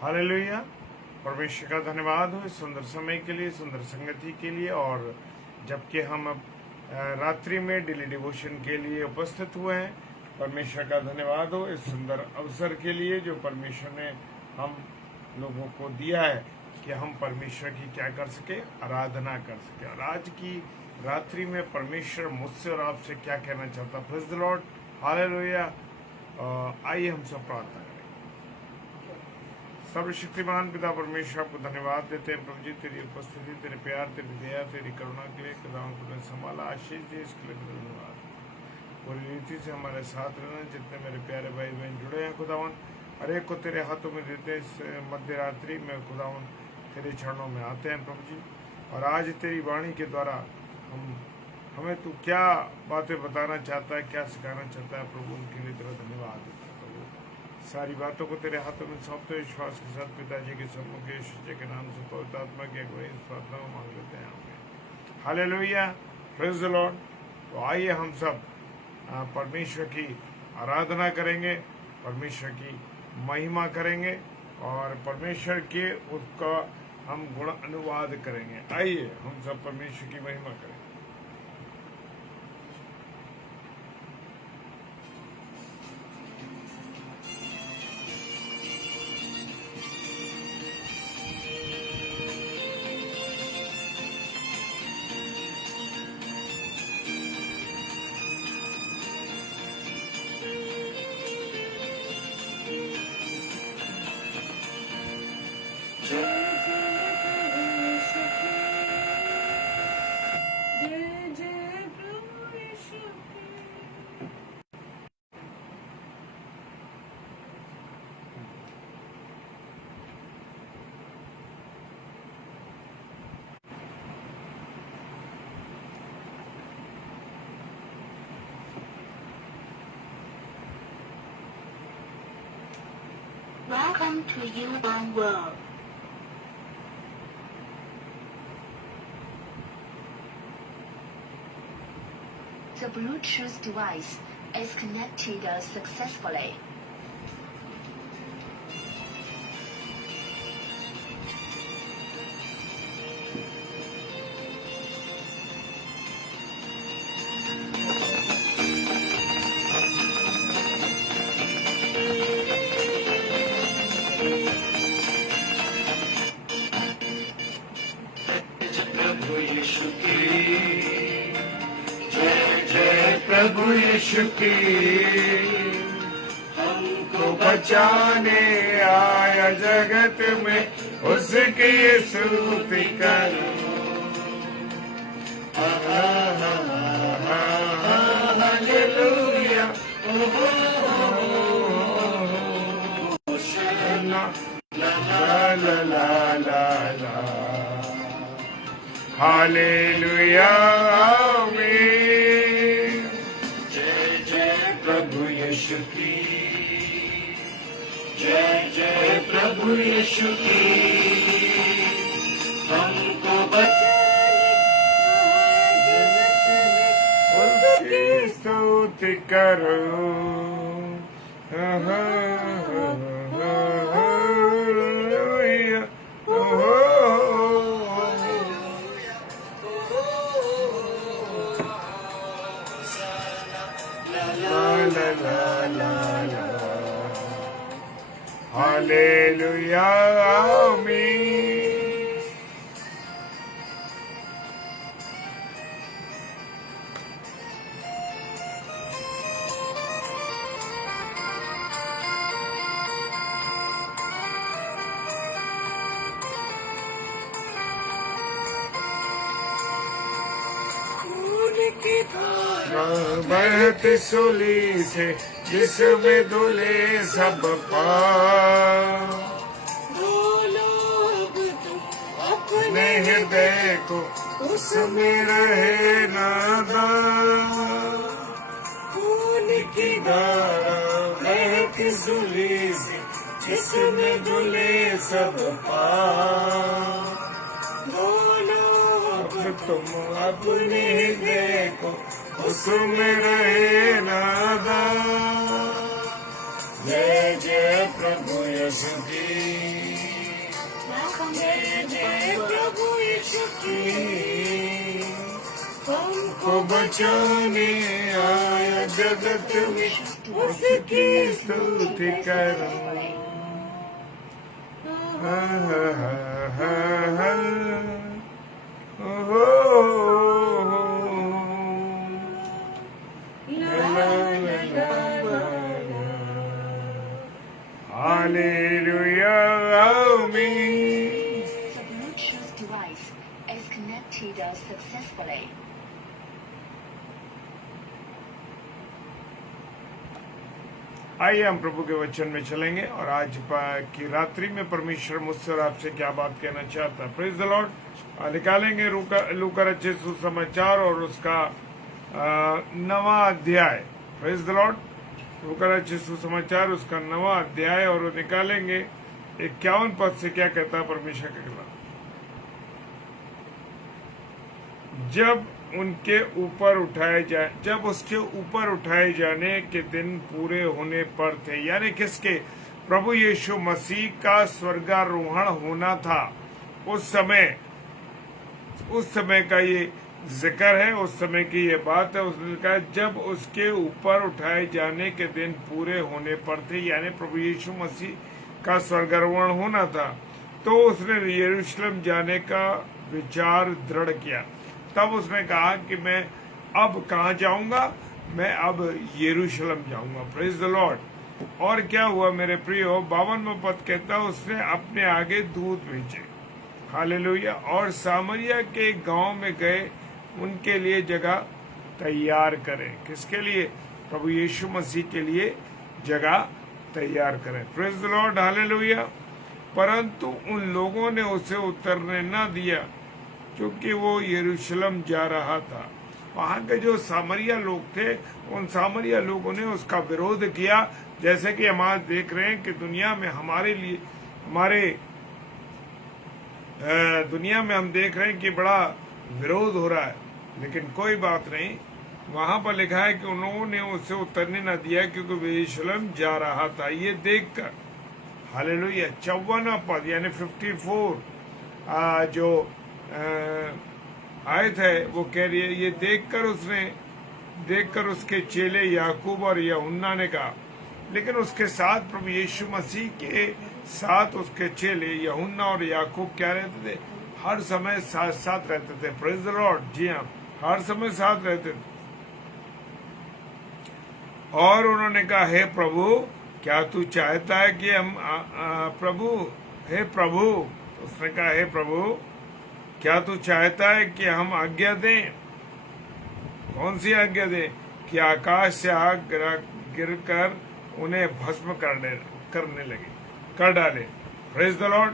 Hallelujah. परमेश्वर का धन्यवाद हो इस सुंदर समय के लिए, सुंदर संगति के लिए। और जबकि हम अब रात्रि में डेली डिवोशन के लिए उपस्थित हुए हैं, परमेश्वर का धन्यवाद हो इस सुंदर अवसर के लिए जो परमेश्वर ने हम लोगों को दिया है कि हम परमेश्वर की क्या कर सके, आराधना कर सके। और आज की रात्रि में परमेश्वर मुझसे और आपसे क्या कहना चाहता। Praise the Lord, hallelujah. आइए हम सब प्रार्थना करें। सर्वशक्तिमान पिता परमेश्वर आपको धन्यवाद देते हैं प्रभु जी, तेरी उपस्थिति, तेरे प्यार, तेरी दया, तेरी करुणा के लिए। खुदावन तुमने संभाला, आशीष दी, इसके लिए धन्यवाद। पूरी रीति से हमारे साथ रहना। जितने मेरे प्यारे भाई बहन जुड़े हैं खुदावन, हर एक को तेरे हाथों में देते इस मध्य रात्रि में खुदावन तेरे चरणों में आते हैं प्रभु जी। और आज तेरी वाणी के द्वारा हमें तू क्या बातें बताना चाहता है, क्या सिखाना चाहता है प्रभु, उनके लिए तेरा धन्यवाद देता है प्रभु। सारी बातों को तेरे हाथों में सौंपते विश्वास के साथ पिताजी के सम्मुख यीशु के नाम से पवित्र आत्मा की अगुवाई इस प्रार्थना को मांग लेते हैं हमें। Hallelujah, praise the Lord. तो आइए हम सब परमेश्वर की आराधना करेंगे, परमेश्वर की महिमा करेंगे और परमेश्वर के उसका हम गुण अनुवाद करेंगे। आइए हम सब परमेश्वर की महिमा करें। Welcome to YouBorn World. The Bluetooth device is connected successfully. प्रभु यीशु की हमको बचाने आया जगत में, उसकी स्तुति करो। हालेलुया, ला ला ला ला ला, हालेलुया, जय जय प्रभु यीशु की हमको बचाने उसकी स्तुति करो। हालेलुया, आमीन। बहती सूली से जिसमें धुले सब पाप, अपने हृदय को उसमें रहे नादान। खून की धारा बहती सूली से जिसमें धुले सब पाप, तुम अपने हृदय को उसमें रहे नादान। जय जय प्रभु यीशु की। Welcome to जय the जय newborn world. प्रभु यीशु की हमको बचाने आया जगत में उसकी स्तुति करो हा हा हा हा ओहो ला ला ला ला Hallelujah, amen. The Bluetooth device is connected successfully. आइए हम प्रभु के वचन में चलेंगे और आज की रात्रि में परमेश्वर मुझसे और आपसे क्या बात कहना चाहता है। Praise the Lord. निकालेंगे लूका रचित सुसमाचार और उसका 9वां अध्याय। Praise the Lord. लूका रचित सुसमाचार उसका 9वां अध्याय और वो निकालेंगे 51 पद से क्या कहता है परमेश्वर का कलाम। जब उसके ऊपर उठाए जाने के दिन पूरे होने पर थे, यानी किसके? प्रभु यीशु मसीह का स्वर्गारोहण होना था। उस समय का ये जिक्र है, उस समय की ये बात है। उसने कहा जब उसके ऊपर उठाए जाने के दिन पूरे होने पर थे, यानी प्रभु यीशु मसीह का स्वर्गारोहण होना था, तो उसने यरूशलेम जाने का विचार दृढ़ किया। तब उसने कहा कि मैं अब कहाँ जाऊंगा? मैं अब यरूशलेम जाऊंगा। Praise the Lord. और क्या हुआ मेरे प्रियो? 52वां पद कहता है उसने अपने आगे दूत भेजे, हालेलुया, और सामरिया के गांव में गए उनके लिए जगह तैयार करें। किसके लिए? प्रभु यीशु मसीह के लिए जगह तैयार करें। Praise the Lord, hallelujah. परंतु उन लोगों ने उसे उतरने न दिया क्योंकि वो यरूशलेम जा रहा था। वहां के जो सामरिया लोग थे, उन सामरिया लोगों ने उसका विरोध किया। जैसे कि हम आज देख रहे हैं कि दुनिया में दुनिया में हम देख रहे हैं कि बड़ा विरोध हो रहा है, लेकिन कोई बात नहीं। वहां पर लिखा है कि उन्होंने उसे उतरने न दिया क्योंकि वो यरूशलेम जा रहा था। ये देखकर, हालेलुया, 54वां पद यानी 54 जो आयत है वो कह रही है, ये देखकर उसके चेले याकूब और यूहन्ना ने कहा। लेकिन उसके साथ प्रभु यीशु मसीह के साथ उसके चेले यूहन्ना और याकूब क्या रहते थे? हर समय साथ साथ रहते थे। Praise the Lord. जी हाँ, हर समय साथ रहते थे। और उन्होंने कहा, हे प्रभु, क्या तू चाहता है कि हम हे प्रभु, उसने कहा, हे प्रभु, क्या तू चाहता है कि हम आज्ञा दें? कौन सी आज्ञा दें? कि आकाश से आग गिरकर उन्हें भस्म कर डाले। Praise the Lord.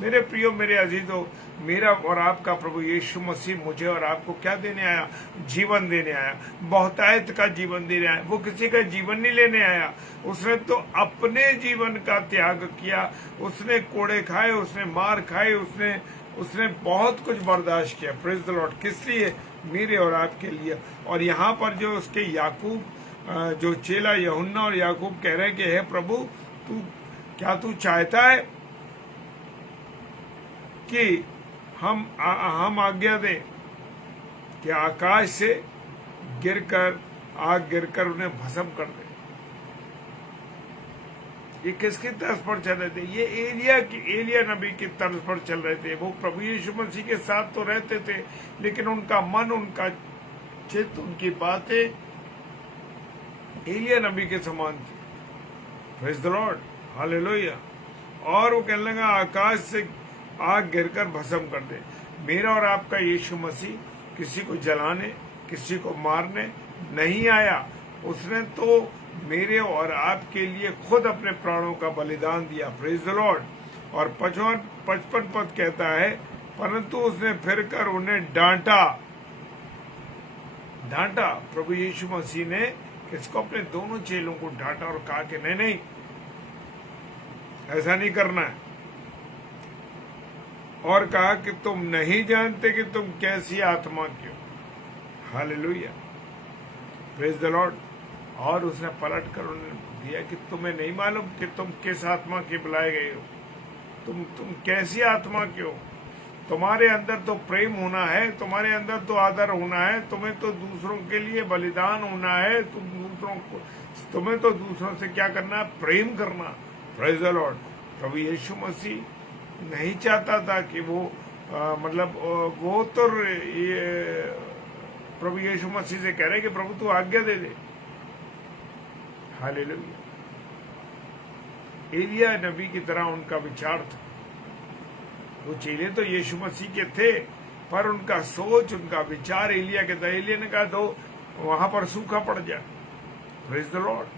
मेरे प्रियो, मेरे अजीजों, मेरा और आपका प्रभु यीशु मसीह मुझे और आपको क्या देने आया? जीवन देने आया। बहुतायत का जीवन देने आया। वो किसी का जीवन नहीं लेने आया। उसने तो अपने जीवन का त्याग किया। उसने कोड़े खाए, उसने मार खाए, उसने बहुत कुछ बर्दाश्त किया। Praise the Lord. किस लिए? मेरे और आपके लिए। और यहाँ पर जो उसके याकूब, जो चेला यूहन्ना और याकूब कह रहे हैं कि हे प्रभु, क्या तू चाहता है कि हम आज्ञा दें कि आकाश से आग गिरकर उन्हें भस्म कर दे? ये किसकी तर्ज पर चल रहे थे? ये एलिया नबी की तर्ज पर चल रहे थे। वो प्रभु यीशु मसीह के साथ तो रहते थे, लेकिन उनका मन, उनका चित्त, उनकी बातें एलिया नबी के समान थी। Praise the Lord, hallelujah. और वो कहने लगा, आकाश से आग गिरकर भस्म कर दे। मेरा और आपका यीशु मसीह किसी को जलाने, किसी को मारने नहीं आया। उसने तो मेरे और आपके लिए खुद अपने प्राणों का बलिदान दिया। Praise the Lord. और 55 पद कहता है, परंतु उसने फिर कर उन्हें डांटा। प्रभु यीशु मसीह ने किसको? अपने दोनों चेलों को डांटा और कहा कि नहीं, ऐसा नहीं करना है। और कहा कि तुम नहीं जानते कि तुम कैसी आत्मा की हो। Hallelujah, praise the Lord. और उसने पलट कर उन्हें दिया कि तुम्हें नहीं मालूम कि तुम किस आत्मा की बुलाए गए हो। तुम कैसी आत्मा के हो? तुम्हारे अंदर तो प्रेम होना है, तुम्हारे अंदर तो आदर होना है, तुम्हें तो दूसरों के लिए बलिदान होना है, तुम्हें तो दूसरों से क्या करना है? प्रेम करना। Praise the Lord. प्रभु यीशु मसीह नहीं चाहता था कि वो वो तो ये प्रभु यीशु मसीह से कह रहे कि प्रभु तू आज्ञा दे दे। हालेलुया। एलिया नबी की तरह उनका विचार था। वो चेले तो यीशु मसीह के थे, पर उनका सोच, उनका विचार एलिया के था। एलिया ने कहा तो वहां पर सूखा पड़ जाए। Praise the Lord.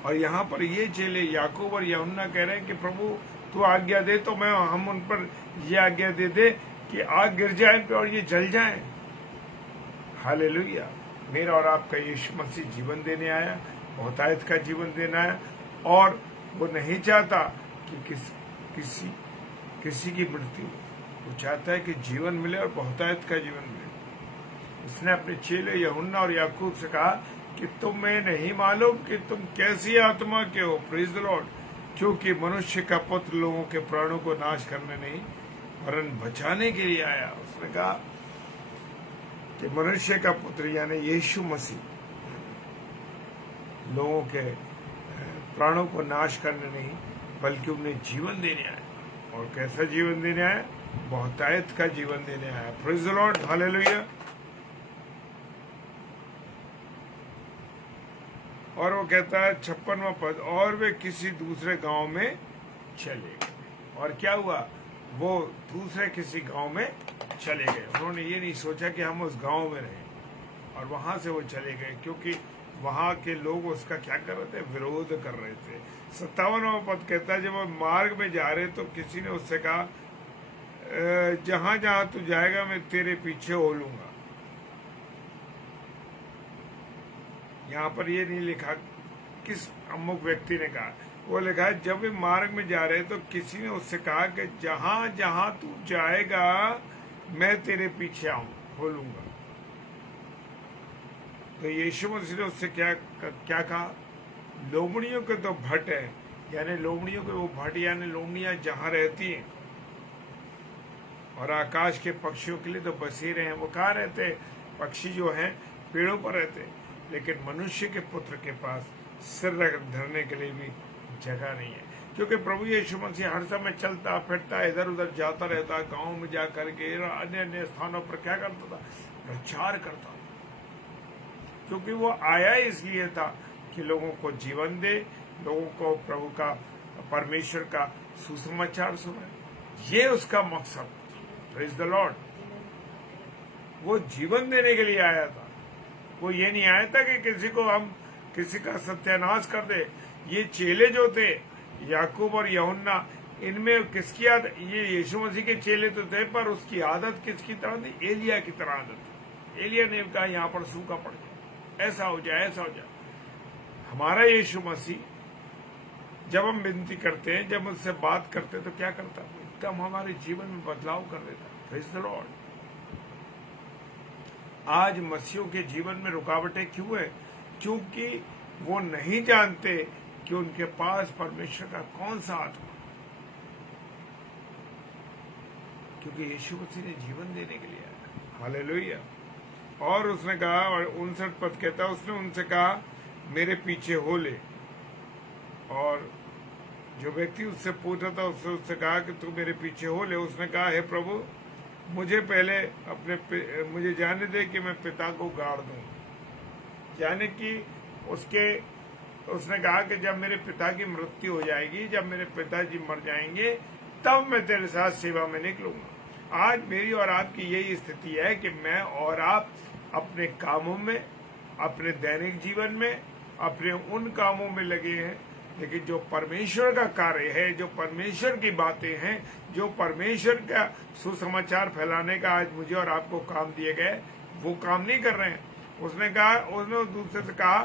और यहाँ पर ये चेले याकूब और यूहन्ना कह रहे हैं कि प्रभु तू आज्ञा दे तो हम उन पर ये आज्ञा दे दे कि आग गिर जाए पे और ये जल जाए। हालेलुया। मेरा और आपका यीशु मसीह जीवन देने आया, बहुतायत का जीवन देना है, और वो नहीं चाहता कि किसी की मृत्यु। वो चाहता है कि जीवन मिले और बहुतायत का जीवन मिले। उसने अपने चेले यूहन्ना और याकूब से कहा कि तुम्हें नहीं मालूम कि तुम कैसी आत्मा के हो। Praise the Lord. क्योंकि मनुष्य का पुत्र लोगों के प्राणों को नाश करने नहीं वरन बचाने के लिए आया। उसने कहा कि मनुष्य का पुत्र यानी यीशु मसीह लोगों के प्राणों को नाश करने नहीं बल्कि उन्हें जीवन देने आया। और कैसा जीवन देने आया? बहुतायत का जीवन देने आया। Praise the Lord. हालेलुया। और वो कहता है 56वां पद, और वे किसी दूसरे गांव में चले गए। और क्या हुआ? वो दूसरे किसी गांव में चले गए। उन्होंने ये नहीं सोचा कि हम उस गांव में रहें, और वहां से वो चले गए क्योंकि वहां के लोग उसका क्या कर रहे थे? विरोध कर रहे थे। 57वां पद कहता है, जब वो मार्ग में जा रहे तो किसी ने उससे कहा जहां जहां तू जाएगा मैं तेरे पीछे हो लूंगा। यहाँ पर ये नहीं लिखा किस अमुक व्यक्ति ने कहा, वो लिखा है जब वे मार्ग में जा रहे तो किसी ने उससे कहा कि जहां जहां तू जाएगा मैं तेरे पीछे हो लूंगा। तो यीशु मसीह ने उससे क्या कहा? लोमड़ियों के तो भट्ट है, यानी लोमड़ियों के वो भट्ट यानी लोमड़ियां जहां रहती हैं, और आकाश के पक्षियों के लिए तो बसेरे हैं। वो कहाँ रहते? पक्षी जो हैं पेड़ों पर रहते हैं, लेकिन मनुष्य के पुत्र के पास सिर धरने के लिए भी जगह नहीं है। क्योंकि प्रभु यीशु मसीह हर समय चलता फिरता इधर उधर जाता रहता, गांव में जाकर के अन्य अन्य स्थानों पर क्या करता था? प्रचार करता था। क्योंकि वो आया इसलिए था कि लोगों को जीवन दे, लोगों को प्रभु का, परमेश्वर का सुसमाचार सुनाए। ये उसका मकसद। Praise the Lord. वो जीवन देने के लिए आया था। वो ये नहीं आया था कि किसी का सत्यानाश कर दे। ये चेले जो थे याकूब और यूहन्ना, इनमें किसकी आदत? ये यीशु मसीह के चेले तो थे, पर उसकी आदत किसकी तरह थी? एलिया की तरह आदत। एलिया ने कहा यहाँ पर सूखा पड़ जाए, ऐसा हो जाए, ऐसा हो जाए। हमारा यीशु मसीह जब हम विनती करते हैं, जब उससे बात करते हैं, तो क्या करता? एकदम हमारे जीवन में बदलाव कर देता। Praise the Lord. आज मसीहों के जीवन में रुकावटें क्यों है? क्योंकि वो नहीं जानते कि उनके पास परमेश्वर का कौन सा आत्मा। क्योंकि यीशु मसीह ने जीवन देने के लिए आया। हालेलुया। और उसने कहा, और 59 पद कहता है, उसने उनसे कहा मेरे पीछे हो ले। और जो व्यक्ति उससे पूछ रहा था उससे कहा कि तू मेरे पीछे हो ले। उसने कहा हे प्रभु, मुझे पहले मुझे जाने दे कि मैं पिता को गाड़ दूं। यानी कि उसने कहा कि जब मेरे पिता की मृत्यु हो जाएगी, जब मेरे पिताजी मर जाएंगे, तब मैं तेरे साथ सेवा में निकलूंगा। आज मेरी और आपकी यही स्थिति है कि मैं और आप अपने कामों में, अपने दैनिक जीवन में, अपने उन कामों में लगे हैं, लेकिन जो परमेश्वर का कार्य है, जो परमेश्वर की बातें हैं, जो परमेश्वर का सुसमाचार फैलाने का आज मुझे और आपको काम दिए गए, वो काम नहीं कर रहे हैं। उसने उस दूसरे से कहा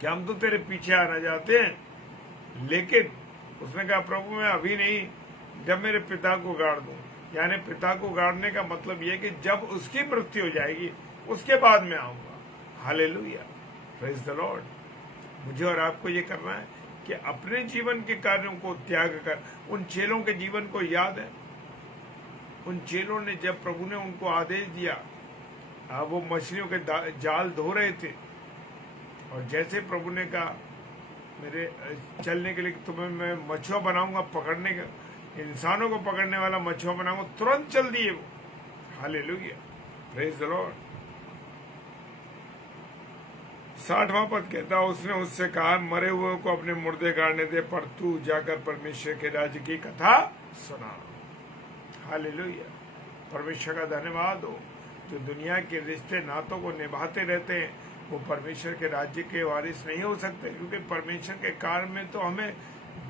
कि हम तो तेरे पीछे आना चाहते हैं, लेकिन उसने कहा प्रभु मैं अभी नहीं, जब मेरे पिता को गाड़ दूं। यानी पिता को गाड़ने का मतलब यह कि जब उसकी मृत्यु हो जाएगी उसके बाद मैं आऊंगा। हालेलुया। Praise the Lord. मुझे और आपको ये करना है कि अपने जीवन के कार्यों को त्याग कर, उन चेलों के जीवन को याद है, उन चेलों ने जब प्रभु ने उनको आदेश दिया, वो मछलियों के जाल धो रहे थे, और जैसे प्रभु ने कहा मेरे चलने के लिए तुम्हें मैं मछुआ बनाऊंगा, पकड़ने का, इंसानों को पकड़ने वाला मछुआ बनाऊंगा, तुरंत चल दिए वो। Hallelujah, praise the Lord. 60वां पद कहता, उसने उससे कहा मरे हुए को अपने मुर्दे गाड़ने दे, पर तू जाकर परमेश्वर के राज्य की कथा सुना। हालेलुया, परमेश्वर का धन्यवाद हो जो दुनिया के रिश्ते नातों को निभाते रहते हैं, वो परमेश्वर के राज्य के वारिस नहीं हो सकते, क्योंकि परमेश्वर के कार्य में तो हमें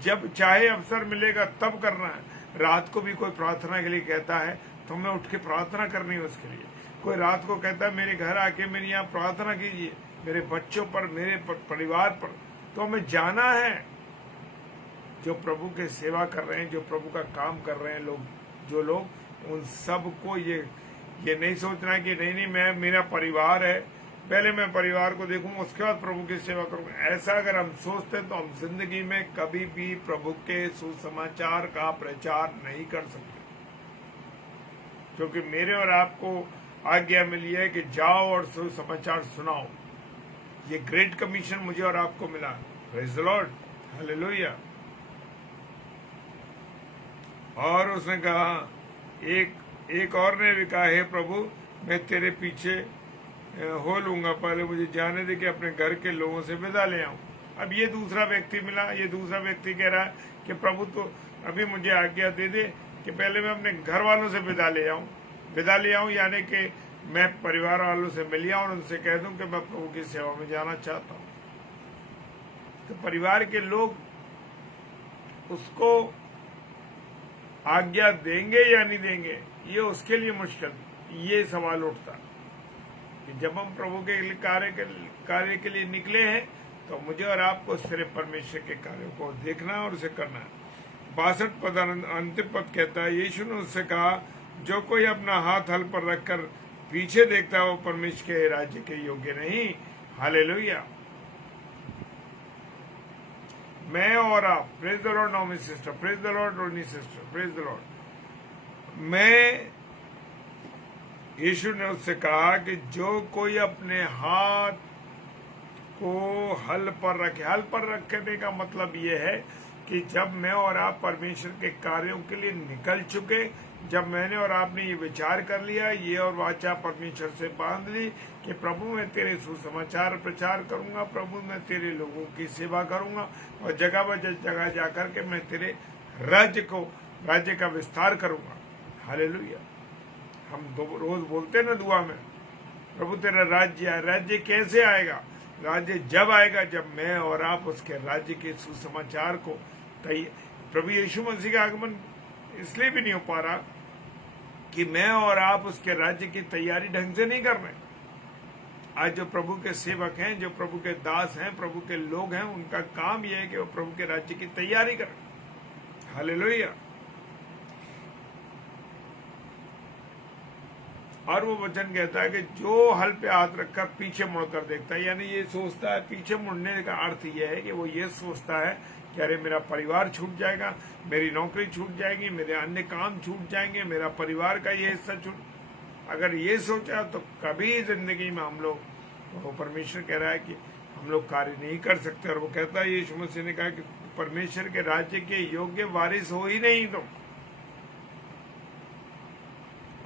जब चाहे अवसर मिलेगा तब करना है। रात को भी कोई प्रार्थना के लिए कहता है तो हमें उठ के प्रार्थना करनी है उसके लिए। कोई रात को कहता है मेरे घर आके मेरी यहाँ प्रार्थना कीजिए, मेरे बच्चों पर, मेरे परिवार पर, तो हमें जाना है। जो प्रभु के सेवा कर रहे हैं, जो प्रभु का काम कर रहे हैं लोग, जो लोग, उन सब को ये नहीं सोचना कि नहीं मैं, मेरा परिवार है, पहले मैं परिवार को देखूंगा उसके बाद प्रभु की सेवा करूंगा। ऐसा अगर हम सोचते हैं तो हम जिंदगी में कभी भी प्रभु के सुसमाचार का प्रचार नहीं कर सकते, क्योंकि मेरे और आपको आज्ञा मिली है कि जाओ और सुसमाचार सुनाओ। ये ग्रेट कमीशन मुझे और आपको मिला। Praise the Lord, hallelujah. और उसने कहा, एक और ने भी कहा, हे प्रभु मैं तेरे पीछे हो लूंगा, पहले मुझे जाने दे कि अपने घर के लोगों से विदा ले आऊं। अब ये दूसरा व्यक्ति मिला, ये दूसरा व्यक्ति कह रहा है कि प्रभु तो अभी मुझे आज्ञा दे दे कि पहले मैं अपने घर वालों से विदा ले आऊं, यानी कि मैं परिवार वालों से मिल आऊं और उनसे कह दूं कि मैं प्रभु की सेवा में जाना चाहता हूं। तो परिवार के लोग उसको आज्ञा देंगे या नहीं देंगे, ये उसके लिए मुश्किल, ये सवाल उठता कि जब हम प्रभु के कार्य के लिए निकले हैं तो मुझे और आपको सिर्फ परमेश्वर के कार्यों को देखना और उसे करना है। 62 पद अंतिम पद कहता है, यीशु ने उससे कहा, जो कोई अपना हाथ हल पर रखकर पीछे देखता है वो परमेश्वर के राज्य के योग्य नहीं। हालेलुया। मैं और आप, praise the Lord Nomi sister, praise the Lord Ronnie sister, praise the Lord. Yeshu ने उससे कहा कि जो कोई अपने हाथ को हल पर रखे, हल पर रखने का मतलब ये है कि जब मैं और आप परमेश्वर के कार्यों के लिए निकल चुके, जब मैंने और आपने ये विचार कर लिया, ये और वाचा परमेश्वर से बांध ली कि प्रभु मैं तेरे सुसमाचार प्रचार करूंगा, प्रभु मैं तेरे लोगों की सेवा करूंगा और जगह जगह जाकर के मैं तेरे राज्य का विस्तार करूंगा। हालेलुया। हम रोज बोलते ना दुआ में, प्रभु तेरा राज्य है। राज्य कैसे आएगा? राज्य जब आएगा जब मैं और आप उसके राज्य के सुसमाचार को प्रभु यीशु मसीह का आगमन इसलिए भी नहीं हो पा रहा कि मैं और आप उसके राज्य की तैयारी ढंग से नहीं कर रहे। आज जो प्रभु के सेवक हैं, जो प्रभु के दास हैं, प्रभु के लोग हैं, उनका काम यह है कि वो प्रभु के राज्य की तैयारी करें। हालेलुया। और वो वचन कहता है कि जो हल पे हाथ रखकर पीछे मुड़कर देखता है, यानी ये सोचता है, पीछे मुड़ने का अर्थ ये है कि वो ये सोचता है कि अरे मेरा परिवार छूट जाएगा, मेरी नौकरी छूट जाएगी, मेरे अन्य काम छूट जाएंगे, मेरा परिवार का ये हिस्सा छूट। अगर ये सोचा तो कभी जिंदगी में हम लोग, वो परमेश्वर कह रहा है कि हम लोग कार्य नहीं कर सकते। और वो कहता है, यीशु मसीह ने कहा कि परमेश्वर के राज्य के योग्य वारिस हो ही नहीं तुम।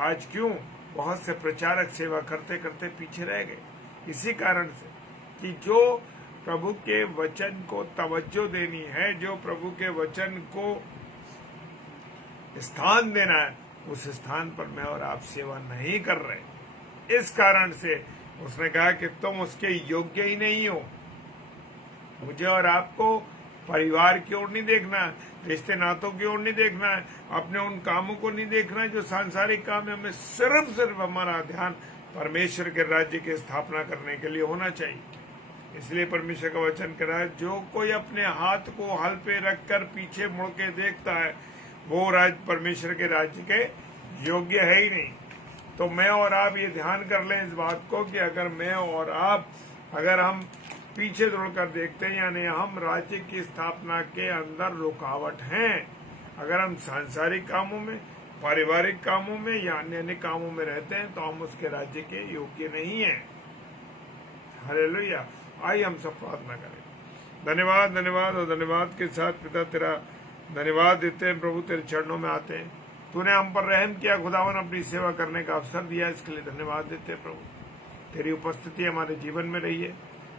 आज क्यों बहुत से प्रचारक सेवा करते करते पीछे रह गए? इसी कारण से कि जो प्रभु के वचन को तवज्जो देनी है, जो प्रभु के वचन को स्थान देना है, उस स्थान पर मैं और आप सेवा नहीं कर रहे। इस कारण से उसने कहा कि तुम उसके योग्य ही नहीं हो। मुझे और आपको परिवार की ओर नहीं देखना, रिश्ते नातों की ओर नहीं देखना है, अपने उन कामों को नहीं देखना है जो सांसारिक काम है। हमें सिर्फ हमारा ध्यान परमेश्वर के राज्य की स्थापना करने के लिए होना चाहिए। इसलिए परमेश्वर का वचन कह रहा है, जो कोई अपने हाथ को हल पे रखकर पीछे मुड़ के देखता है वो परमेश्वर के राज्य के योग्य है ही नहीं। तो मैं और आप ये ध्यान कर लें इस बात को कि अगर मैं और आप, अगर हम पीछे दौड़कर देखते हैं, यानी हम राज्य की स्थापना के अंदर रुकावट हैं। अगर हम सांसारिक कामों में, पारिवारिक कामों में या अन्य अन्य कामों में रहते हैं तो हम उसके राज्य के योग्य नहीं हैं। हालेलुया। आइए हम सब प्रार्थना करें। धन्यवाद, धन्यवाद और धन्यवाद के साथ पिता तेरा धन्यवाद देते हैं प्रभु, तेरे चरणों में आते हैं। तूने हम पर रहम किया खुदावन, अपनी सेवा करने का अवसर दिया, इसके लिए धन्यवाद देते हैं प्रभु। तेरी उपस्थिति हमारे जीवन में रही है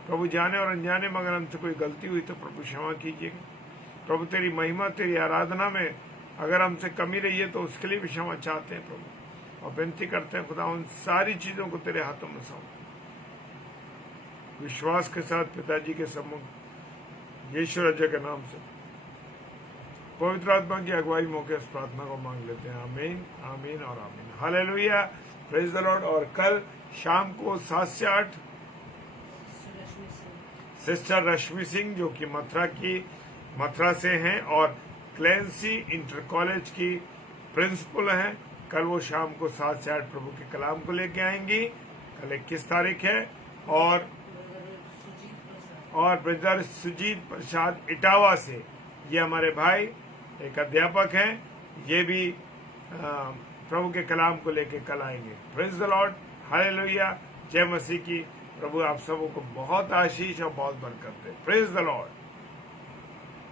प्रभु, जाने और अनजाने में अगर हमसे कोई गलती हुई तो प्रभु क्षमा कीजिएगा प्रभु। तेरी महिमा, तेरी आराधना में अगर हमसे कमी रही है तो उसके लिए भी क्षमा चाहते हैं प्रभु, और विनती करते हैं खुदा उन सारी चीजों को तेरे हाथों में सौंप, विश्वास के साथ पिताजी के सम्मुख यीशु राजा के नाम से पवित्र आत्मा की अगुवाई मौके इस प्रार्थना को मांग लेते हैं। आमीन, आमीन और आमीन। Hallelujah, praise the Lord. और कल शाम को 7 से 8 सिस्टर रश्मि सिंह, जो कि मथुरा से हैं और क्लेंसी इंटर कॉलेज की प्रिंसिपल हैं, कल वो शाम को 7 से 8 प्रभु के कलाम को लेके आएंगी। कल 21 तारीख है। और ब्रदर सुजीत प्रसाद इटावा से, ये हमारे भाई एक अध्यापक हैं, ये भी प्रभु के कलाम को लेके कल आएंगे। प्रेज द लॉर्ड, हालेलुया, जय मसीह की। प्रभु आप सबों को बहुत आशीष और बहुत बरकत दे। Praise the Lord.